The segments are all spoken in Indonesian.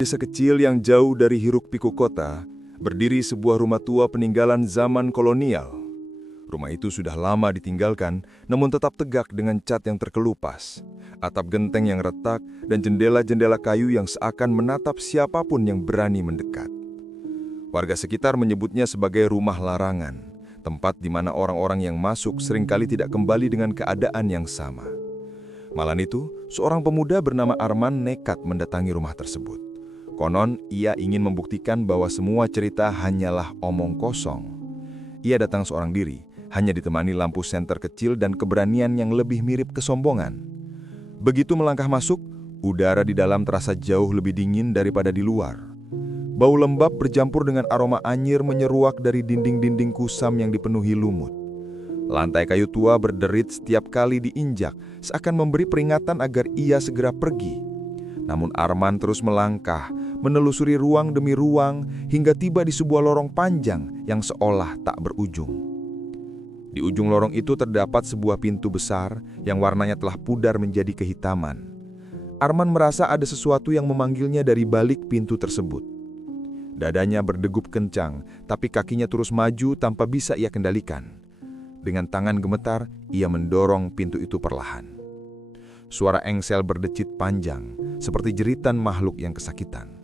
Desa kecil yang jauh dari hiruk-pikuk kota, berdiri sebuah rumah tua peninggalan zaman kolonial. Rumah itu sudah lama ditinggalkan, namun tetap tegak dengan cat yang terkelupas, atap genteng yang retak, dan jendela-jendela kayu yang seakan menatap siapapun yang berani mendekat. Warga sekitar menyebutnya sebagai rumah larangan, tempat di mana orang-orang yang masuk seringkali tidak kembali dengan keadaan yang sama. Malam itu, seorang pemuda bernama Arman nekat mendatangi rumah tersebut. Konon, ia ingin membuktikan bahwa semua cerita hanyalah omong kosong. Ia datang seorang diri, hanya ditemani lampu senter kecil dan keberanian yang lebih mirip kesombongan. Begitu melangkah masuk, udara di dalam terasa jauh lebih dingin daripada di luar. Bau lembab bercampur dengan aroma anyir menyeruak dari dinding-dinding kusam yang dipenuhi lumut. Lantai kayu tua berderit setiap kali diinjak, seakan memberi peringatan agar ia segera pergi. Namun Arman terus melangkah, menelusuri ruang demi ruang, hingga tiba di sebuah lorong panjang yang seolah tak berujung. Di ujung lorong itu terdapat sebuah pintu besar yang warnanya telah pudar menjadi kehitaman. Arman merasa ada sesuatu yang memanggilnya dari balik pintu tersebut. Dadanya berdegup kencang, tapi kakinya terus maju tanpa bisa ia kendalikan. Dengan tangan gemetar, ia mendorong pintu itu perlahan. Suara engsel berdecit panjang, seperti jeritan makhluk yang kesakitan.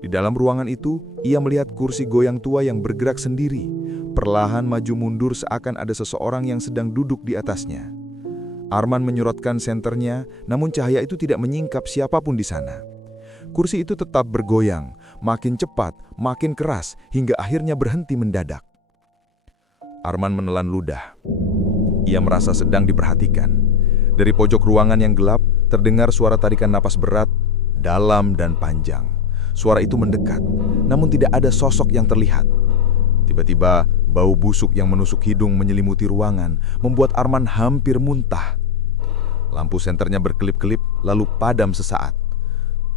Di dalam ruangan itu, ia melihat kursi goyang tua yang bergerak sendiri, perlahan maju mundur seakan ada seseorang yang sedang duduk di atasnya. Arman menyorotkan senternya, namun cahaya itu tidak menyingkap siapapun di sana. Kursi itu tetap bergoyang, makin cepat, makin keras, hingga akhirnya berhenti mendadak. Arman menelan ludah. Ia merasa sedang diperhatikan. Dari pojok ruangan yang gelap, terdengar suara tarikan napas berat, dalam dan panjang. Suara itu mendekat, namun tidak ada sosok yang terlihat. Tiba-tiba, bau busuk yang menusuk hidung menyelimuti ruangan, membuat Arman hampir muntah. Lampu senternya berkelip-kelip, lalu padam sesaat.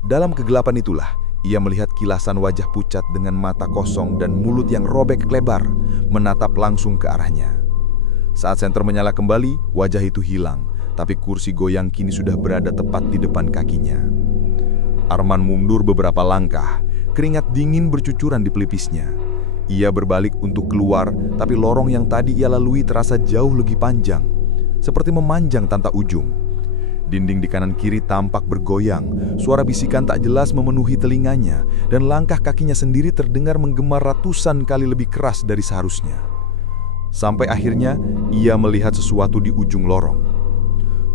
Dalam kegelapan itulah, ia melihat kilasan wajah pucat dengan mata kosong dan mulut yang robek lebar, menatap langsung ke arahnya. Saat senter menyala kembali, wajah itu hilang, tapi kursi goyang kini sudah berada tepat di depan kakinya. Arman mundur beberapa langkah, keringat dingin bercucuran di pelipisnya. Ia berbalik untuk keluar, tapi lorong yang tadi ia lalui terasa jauh lebih panjang, seperti memanjang tanpa ujung. Dinding di kanan kiri tampak bergoyang, suara bisikan tak jelas memenuhi telinganya, dan langkah kakinya sendiri terdengar menggema ratusan kali lebih keras dari seharusnya. Sampai akhirnya, ia melihat sesuatu di ujung lorong.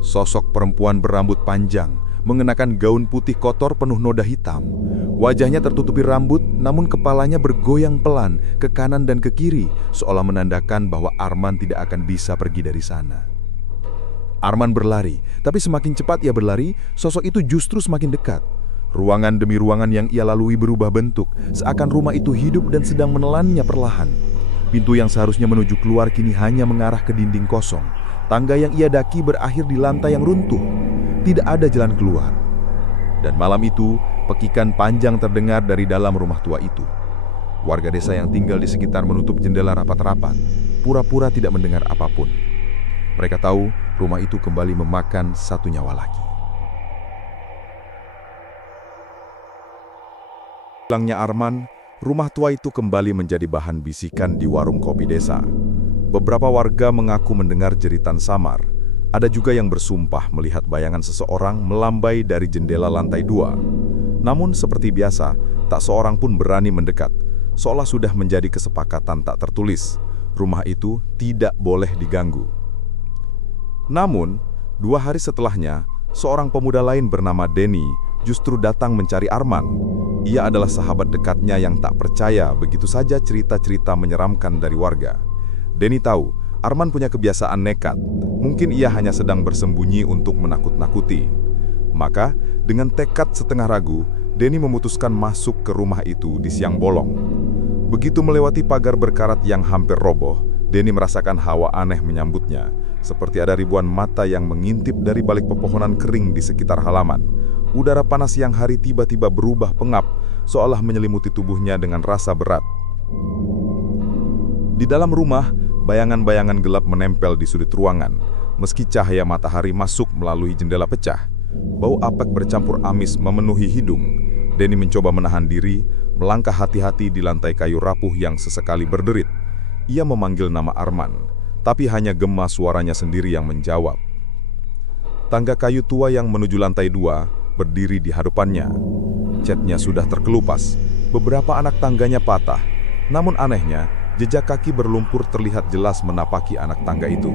Sosok perempuan berambut panjang, mengenakan gaun putih kotor penuh noda hitam. Wajahnya tertutupi rambut, namun kepalanya bergoyang pelan ke kanan dan ke kiri, seolah menandakan bahwa Arman tidak akan bisa pergi dari sana. Arman berlari, tapi semakin cepat ia berlari, sosok itu justru semakin dekat. Ruangan demi ruangan yang ia lalui berubah bentuk, seakan rumah itu hidup dan sedang menelannya perlahan. Pintu yang seharusnya menuju keluar kini hanya mengarah ke dinding kosong. Tangga yang ia daki berakhir di lantai yang runtuh. Tidak ada jalan keluar. Dan malam itu, pekikan panjang terdengar dari dalam rumah tua itu. Warga desa yang tinggal di sekitar menutup jendela rapat-rapat, pura-pura tidak mendengar apapun. Mereka tahu rumah itu kembali memakan satu nyawa lagi. Hilangnya Arman, rumah tua itu kembali menjadi bahan bisikan di warung kopi desa. Beberapa warga mengaku mendengar jeritan samar. Ada juga yang bersumpah melihat bayangan seseorang melambai dari jendela lantai 2. Namun seperti biasa, tak seorang pun berani mendekat, seolah sudah menjadi kesepakatan tak tertulis. Rumah itu tidak boleh diganggu. Namun, 2 hari setelahnya, seorang pemuda lain bernama Denny justru datang mencari Arman. Ia adalah sahabat dekatnya yang tak percaya begitu saja cerita-cerita menyeramkan dari warga. Denny tahu, Arman punya kebiasaan nekat. Mungkin ia hanya sedang bersembunyi untuk menakut-nakuti. Maka, dengan tekad setengah ragu, Denny memutuskan masuk ke rumah itu di siang bolong. Begitu melewati pagar berkarat yang hampir roboh, Denny merasakan hawa aneh menyambutnya, seperti ada ribuan mata yang mengintip dari balik pepohonan kering di sekitar halaman. Udara panas siang hari tiba-tiba berubah pengap, seolah menyelimuti tubuhnya dengan rasa berat. Di dalam rumah, bayangan-bayangan gelap menempel di sudut ruangan. Meski cahaya matahari masuk melalui jendela pecah, bau apek bercampur amis memenuhi hidung. Denny mencoba menahan diri, melangkah hati-hati di lantai kayu rapuh yang sesekali berderit. Ia memanggil nama Arman, tapi hanya gema suaranya sendiri yang menjawab. Tangga kayu tua yang menuju lantai 2 berdiri di hadapannya. Catnya sudah terkelupas, beberapa anak tangganya patah. Namun anehnya, jejak kaki berlumpur terlihat jelas menapaki anak tangga itu.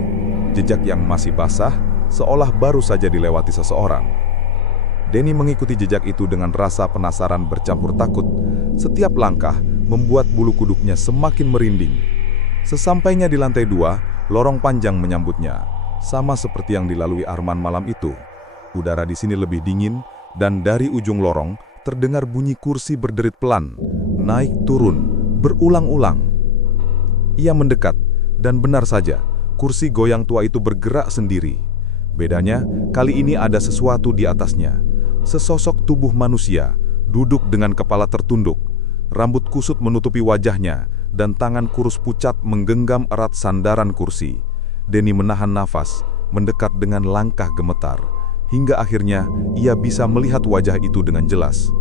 Jejak yang masih basah, seolah baru saja dilewati seseorang. Denny mengikuti jejak itu dengan rasa penasaran bercampur takut. Setiap langkah membuat bulu kuduknya semakin merinding. Sesampainya di lantai 2, lorong panjang menyambutnya. Sama seperti yang dilalui Arman malam itu. Udara di sini lebih dingin, dan dari ujung lorong terdengar bunyi kursi berderit pelan, naik turun, berulang-ulang. Ia mendekat, dan benar saja, kursi goyang tua itu bergerak sendiri. Bedanya, kali ini ada sesuatu di atasnya. Sesosok tubuh manusia, duduk dengan kepala tertunduk. Rambut kusut menutupi wajahnya, dan tangan kurus pucat menggenggam erat sandaran kursi. Denny menahan nafas, mendekat dengan langkah gemetar. Hingga akhirnya, ia bisa melihat wajah itu dengan jelas.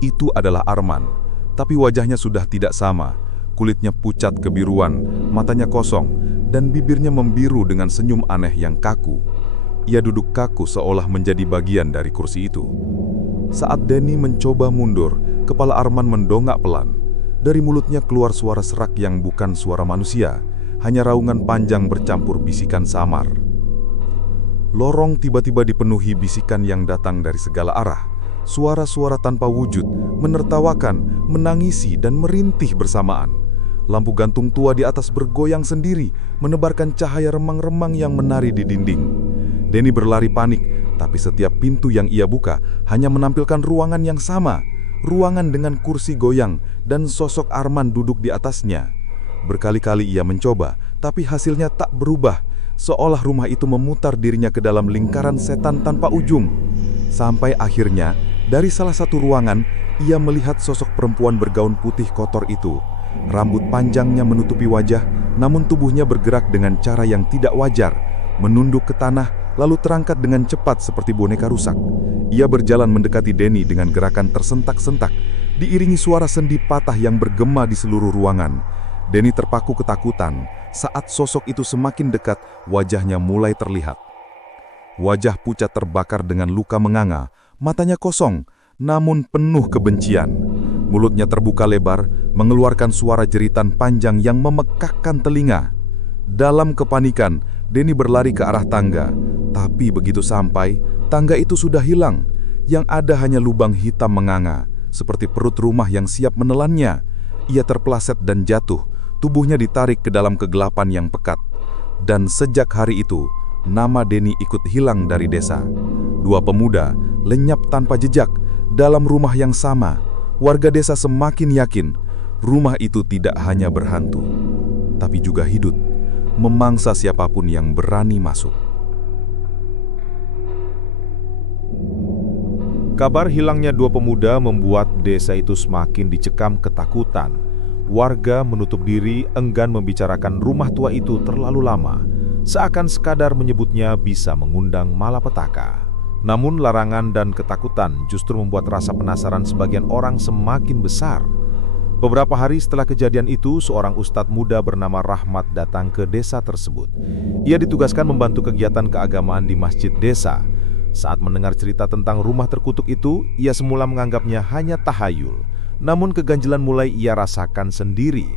Itu adalah Arman, tapi wajahnya sudah tidak sama. Kulitnya pucat kebiruan, matanya kosong, dan bibirnya membiru dengan senyum aneh yang kaku. Ia duduk kaku seolah menjadi bagian dari kursi itu. Saat Denny mencoba mundur, kepala Arman mendongak pelan. Dari mulutnya keluar suara serak yang bukan suara manusia, hanya raungan panjang bercampur bisikan samar. Lorong tiba-tiba dipenuhi bisikan yang datang dari segala arah. Suara-suara tanpa wujud, menertawakan, menangisi, dan merintih bersamaan. Lampu gantung tua di atas bergoyang sendiri, menebarkan cahaya remang-remang yang menari di dinding. Denny berlari panik, tapi setiap pintu yang ia buka hanya menampilkan ruangan yang sama. Ruangan dengan kursi goyang dan sosok Arman duduk di atasnya. Berkali-kali ia mencoba, tapi hasilnya tak berubah. Seolah rumah itu memutar dirinya ke dalam lingkaran setan tanpa ujung. Sampai akhirnya, dari salah satu ruangan, ia melihat sosok perempuan bergaun putih kotor itu. Rambut panjangnya menutupi wajah, namun tubuhnya bergerak dengan cara yang tidak wajar, menunduk ke tanah, lalu terangkat dengan cepat seperti boneka rusak. Ia berjalan mendekati Denny dengan gerakan tersentak-sentak, diiringi suara sendi patah yang bergema di seluruh ruangan. Denny terpaku ketakutan. Saat sosok itu semakin dekat, wajahnya mulai terlihat. Wajah pucat terbakar dengan luka menganga, matanya kosong, namun penuh kebencian. Mulutnya terbuka lebar, mengeluarkan suara jeritan panjang yang memekakkan telinga. Dalam kepanikan, Denny berlari ke arah tangga. Tapi begitu sampai, tangga itu sudah hilang. Yang ada hanya lubang hitam menganga, seperti perut rumah yang siap menelannya. Ia terpeleset dan jatuh, tubuhnya ditarik ke dalam kegelapan yang pekat. Dan sejak hari itu, nama Denny ikut hilang dari desa. Dua pemuda lenyap tanpa jejak dalam rumah yang sama. Warga desa semakin yakin rumah itu tidak hanya berhantu, tapi juga hidup, memangsa siapapun yang berani masuk. Kabar hilangnya dua pemuda membuat desa itu semakin dicekam ketakutan. Warga menutup diri, enggan membicarakan rumah tua itu terlalu lama, seakan sekadar menyebutnya bisa mengundang malapetaka. Namun larangan dan ketakutan justru membuat rasa penasaran sebagian orang semakin besar. Beberapa hari setelah kejadian itu, seorang ustadz muda bernama Rahmat datang ke desa tersebut. Ia ditugaskan membantu kegiatan keagamaan di masjid desa. Saat mendengar cerita tentang rumah terkutuk itu, ia semula menganggapnya hanya tahayul. Namun keganjilan mulai ia rasakan sendiri.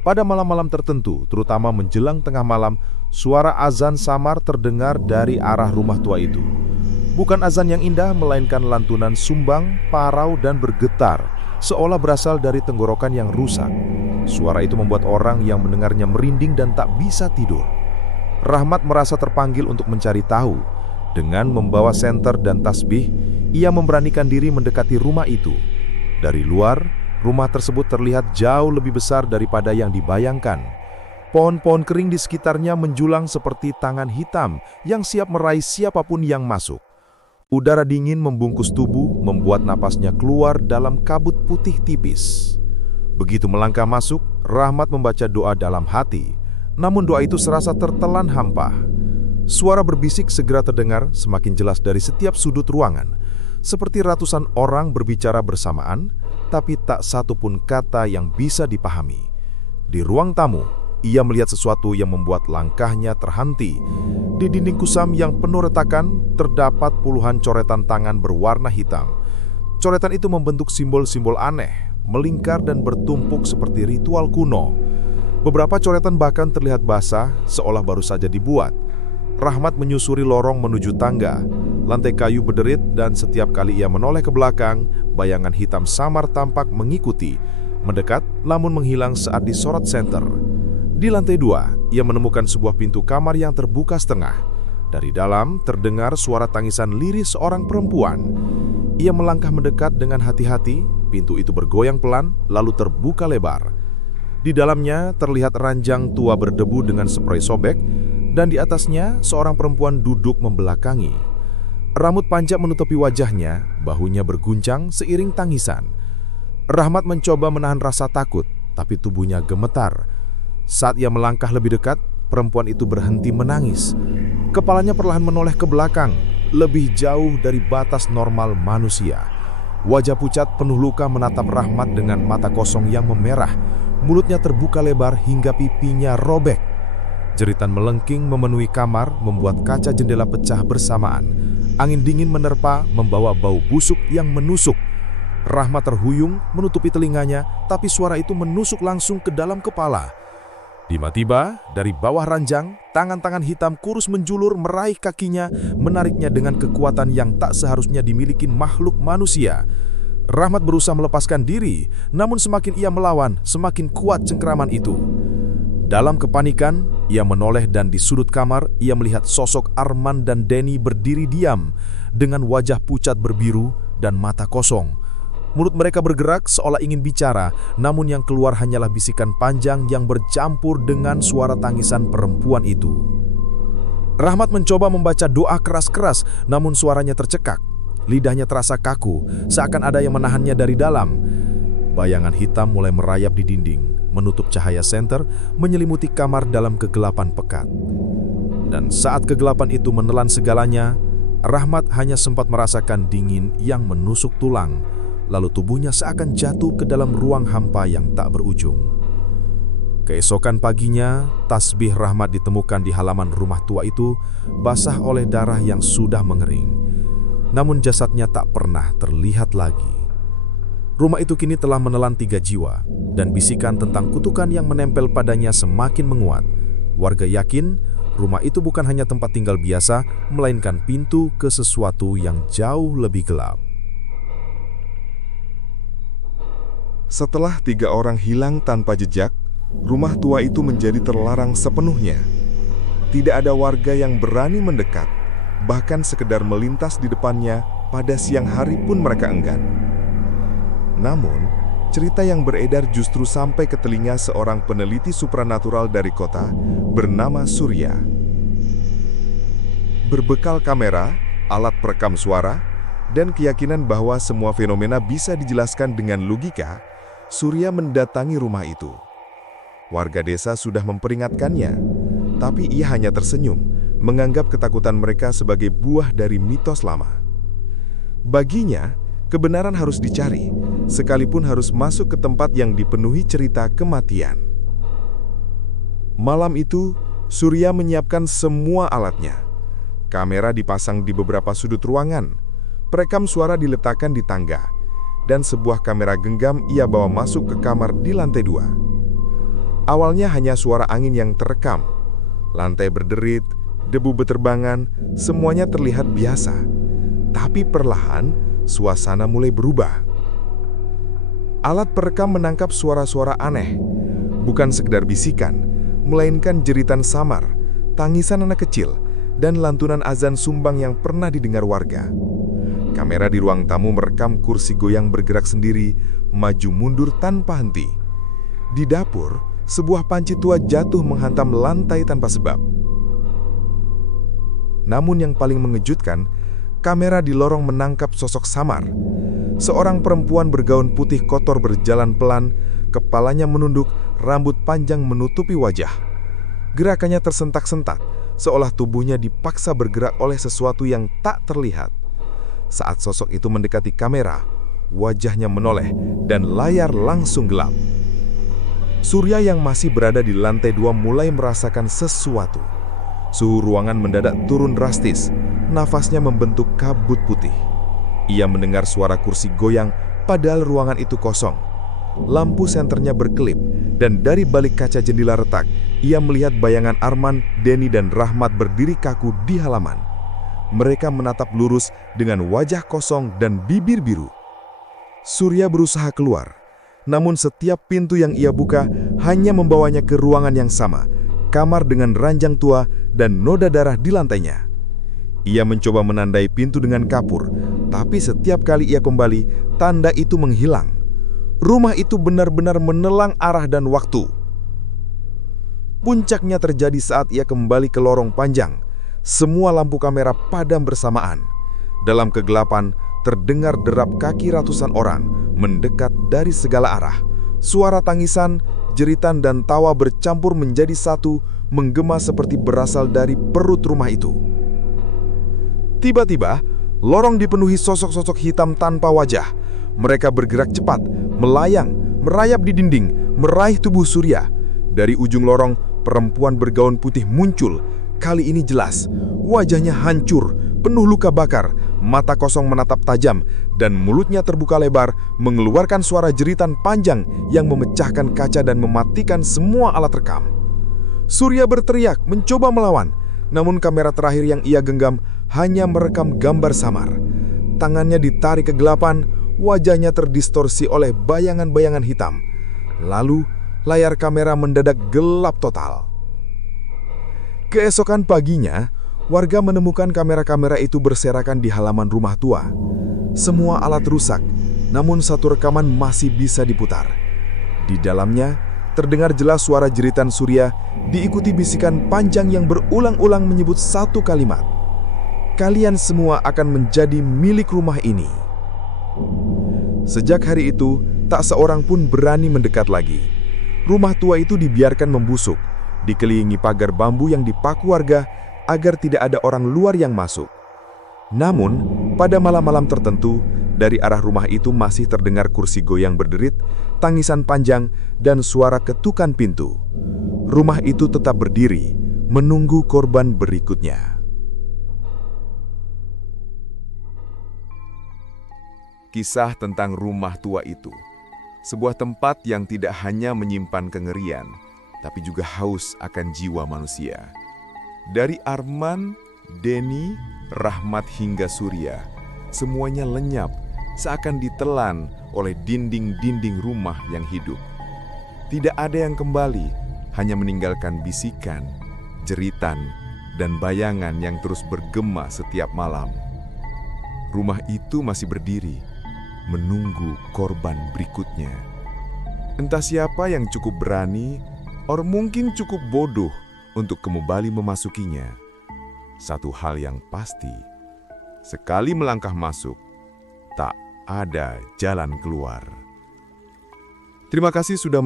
Pada malam-malam tertentu, terutama menjelang tengah malam, suara azan samar terdengar dari arah rumah tua itu. Bukan azan yang indah, melainkan lantunan sumbang, parau, dan bergetar, seolah berasal dari tenggorokan yang rusak. Suara itu membuat orang yang mendengarnya merinding dan tak bisa tidur. Rahmat merasa terpanggil untuk mencari tahu. Dengan membawa senter dan tasbih, ia memberanikan diri mendekati rumah itu. Dari luar, rumah tersebut terlihat jauh lebih besar daripada yang dibayangkan. Pohon-pohon kering di sekitarnya menjulang seperti tangan hitam yang siap meraih siapapun yang masuk. Udara dingin membungkus tubuh, membuat napasnya keluar dalam kabut putih tipis. Begitu melangkah masuk, Rahmat membaca doa dalam hati. Namun doa itu serasa tertelan hampa. Suara berbisik segera terdengar semakin jelas dari setiap sudut ruangan. seperti ratusan orang berbicara bersamaan, tapi tak satu pun kata yang bisa dipahami. Di ruang tamu, ia melihat sesuatu yang membuat langkahnya terhenti. Di dinding kusam yang penuh retakan, terdapat puluhan coretan tangan berwarna hitam. Coretan itu membentuk simbol-simbol aneh, melingkar dan bertumpuk seperti ritual kuno. Beberapa coretan bahkan terlihat basah, seolah baru saja dibuat. Rahmat menyusuri lorong menuju tangga. Lantai kayu berderit dan setiap kali ia menoleh ke belakang, bayangan hitam samar tampak mengikuti, mendekat namun menghilang saat disorot senter. Di lantai 2, ia menemukan sebuah pintu kamar yang terbuka setengah. Dari dalam terdengar suara tangisan lirih seorang perempuan. Ia melangkah mendekat dengan hati-hati, pintu itu bergoyang pelan lalu terbuka lebar. Di dalamnya terlihat ranjang tua berdebu dengan sprei sobek, dan di atasnya seorang perempuan duduk membelakangi. Rambut panjang menutupi wajahnya, bahunya berguncang seiring tangisan. Rahmat mencoba menahan rasa takut, tapi tubuhnya gemetar. Saat ia melangkah lebih dekat, perempuan itu berhenti menangis. Kepalanya perlahan menoleh ke belakang, lebih jauh dari batas normal manusia. Wajah pucat penuh luka menatap Rahmat dengan mata kosong yang memerah. Mulutnya terbuka lebar hingga pipinya robek. Jeritan melengking memenuhi kamar membuat kaca jendela pecah bersamaan. Angin dingin menerpa membawa bau busuk yang menusuk. Rahmat terhuyung menutupi telinganya, tapi suara itu menusuk langsung ke dalam kepala. Tiba-tiba, dari bawah ranjang, tangan-tangan hitam kurus menjulur meraih kakinya, menariknya dengan kekuatan yang tak seharusnya dimiliki makhluk manusia. Rahmat berusaha melepaskan diri, namun semakin ia melawan, semakin kuat cengkraman itu. Dalam kepanikan, ia menoleh dan di sudut kamar, ia melihat sosok Arman dan Denny berdiri diam, dengan wajah pucat berbiru dan mata kosong. Mulut mereka bergerak seolah ingin bicara, namun yang keluar hanyalah bisikan panjang yang bercampur dengan suara tangisan perempuan itu. Rahmat mencoba membaca doa keras-keras, namun suaranya tercekak. Lidahnya terasa kaku, seakan ada yang menahannya dari dalam. Bayangan hitam mulai merayap di dinding, menutup cahaya senter, menyelimuti kamar dalam kegelapan pekat. Dan saat kegelapan itu menelan segalanya, Rahmat hanya sempat merasakan dingin yang menusuk tulang, lalu tubuhnya seakan jatuh ke dalam ruang hampa yang tak berujung. Keesokan paginya, tasbih Rahmat ditemukan di halaman rumah tua itu, basah oleh darah yang sudah mengering. Namun jasadnya tak pernah terlihat lagi. Rumah itu kini telah menelan 3 jiwa, dan bisikan tentang kutukan yang menempel padanya semakin menguat. Warga yakin rumah itu bukan hanya tempat tinggal biasa, melainkan pintu ke sesuatu yang jauh lebih gelap. Setelah 3 orang hilang tanpa jejak, rumah tua itu menjadi terlarang sepenuhnya. Tidak ada warga yang berani mendekat, bahkan sekedar melintas di depannya pada siang hari pun mereka enggan. Namun, cerita yang beredar justru sampai ke telinga seorang peneliti supranatural dari kota bernama Surya. Berbekal kamera, alat perekam suara, dan keyakinan bahwa semua fenomena bisa dijelaskan dengan logika, Surya mendatangi rumah itu. Warga desa sudah memperingatkannya, tapi ia hanya tersenyum, menganggap ketakutan mereka sebagai buah dari mitos lama. Baginya, kebenaran harus dicari, sekalipun harus masuk ke tempat yang dipenuhi cerita kematian. Malam itu, Surya menyiapkan semua alatnya. Kamera dipasang di beberapa sudut ruangan, perekam suara diletakkan di tangga, dan sebuah kamera genggam ia bawa masuk ke kamar di lantai 2. Awalnya hanya suara angin yang terekam, lantai berderit, debu beterbangan, semuanya terlihat biasa. Tapi perlahan, suasana mulai berubah. Alat perekam menangkap suara-suara aneh, bukan sekedar bisikan, melainkan jeritan samar, tangisan anak kecil, dan lantunan azan sumbang yang pernah didengar warga. Kamera di ruang tamu merekam kursi goyang bergerak sendiri, maju mundur tanpa henti. Di dapur, sebuah panci tua jatuh menghantam lantai tanpa sebab. Namun yang paling mengejutkan, kamera di lorong menangkap sosok samar. Seorang perempuan bergaun putih kotor berjalan pelan, kepalanya menunduk, rambut panjang menutupi wajah. Gerakannya tersentak-sentak, seolah tubuhnya dipaksa bergerak oleh sesuatu yang tak terlihat. Saat sosok itu mendekati kamera, wajahnya menoleh dan layar langsung gelap. Surya yang masih berada di lantai 2 mulai merasakan sesuatu. Suhu ruangan mendadak turun drastis, nafasnya membentuk kabut putih. Ia mendengar suara kursi goyang padahal ruangan itu kosong. Lampu senternya berkelip dan dari balik kaca jendela retak, ia melihat bayangan Arman, Denny dan Rahmat berdiri kaku di halaman. Mereka menatap lurus dengan wajah kosong dan bibir biru. Surya berusaha keluar, namun setiap pintu yang ia buka hanya membawanya ke ruangan yang sama, kamar dengan ranjang tua dan noda darah di lantainya. Ia mencoba menandai pintu dengan kapur, tapi setiap kali ia kembali, tanda itu menghilang. Rumah itu benar-benar menelan arah dan waktu. Puncaknya terjadi saat ia kembali ke lorong panjang. Semua lampu kamera padam bersamaan. Dalam kegelapan, terdengar derap kaki ratusan orang mendekat dari segala arah. Suara tangisan, jeritan dan tawa bercampur menjadi satu, menggema seperti berasal dari perut rumah itu. Tiba-tiba, lorong dipenuhi sosok-sosok hitam tanpa wajah. Mereka bergerak cepat, melayang, merayap di dinding, meraih tubuh Surya. Dari ujung lorong, perempuan bergaun putih muncul. Kali ini jelas, wajahnya hancur, penuh luka bakar, mata kosong menatap tajam, dan mulutnya terbuka lebar, mengeluarkan suara jeritan panjang yang memecahkan kaca dan mematikan semua alat rekam. Surya berteriak, mencoba melawan, namun kamera terakhir yang ia genggam hanya merekam gambar samar. Tangannya ditarik kegelapan, wajahnya terdistorsi oleh bayangan-bayangan hitam. Lalu, layar kamera mendadak gelap total. Keesokan paginya, warga menemukan kamera-kamera itu berserakan di halaman rumah tua. Semua alat rusak, namun satu rekaman masih bisa diputar. Di dalamnya, terdengar jelas suara jeritan Surya diikuti bisikan panjang yang berulang-ulang menyebut satu kalimat. Kalian semua akan menjadi milik rumah ini. Sejak hari itu, tak seorang pun berani mendekat lagi. Rumah tua itu dibiarkan membusuk, dikelilingi pagar bambu yang dipaku warga agar tidak ada orang luar yang masuk. Namun, pada malam-malam tertentu, dari arah rumah itu masih terdengar kursi goyang berderit, tangisan panjang, dan suara ketukan pintu. Rumah itu tetap berdiri, menunggu korban berikutnya. Kisah tentang rumah tua itu, sebuah tempat yang tidak hanya menyimpan kengerian, tapi juga haus akan jiwa manusia. Dari Arman, Denny, Rahmat hingga Surya, semuanya lenyap seakan ditelan oleh dinding-dinding rumah yang hidup. Tidak ada yang kembali, hanya meninggalkan bisikan, jeritan, dan bayangan yang terus bergema setiap malam. Rumah itu masih berdiri, menunggu korban berikutnya. Entah siapa yang cukup berani, or mungkin cukup bodoh untuk kembali memasukinya. Satu hal yang pasti, sekali melangkah masuk, tak ada jalan keluar. Terima kasih sudah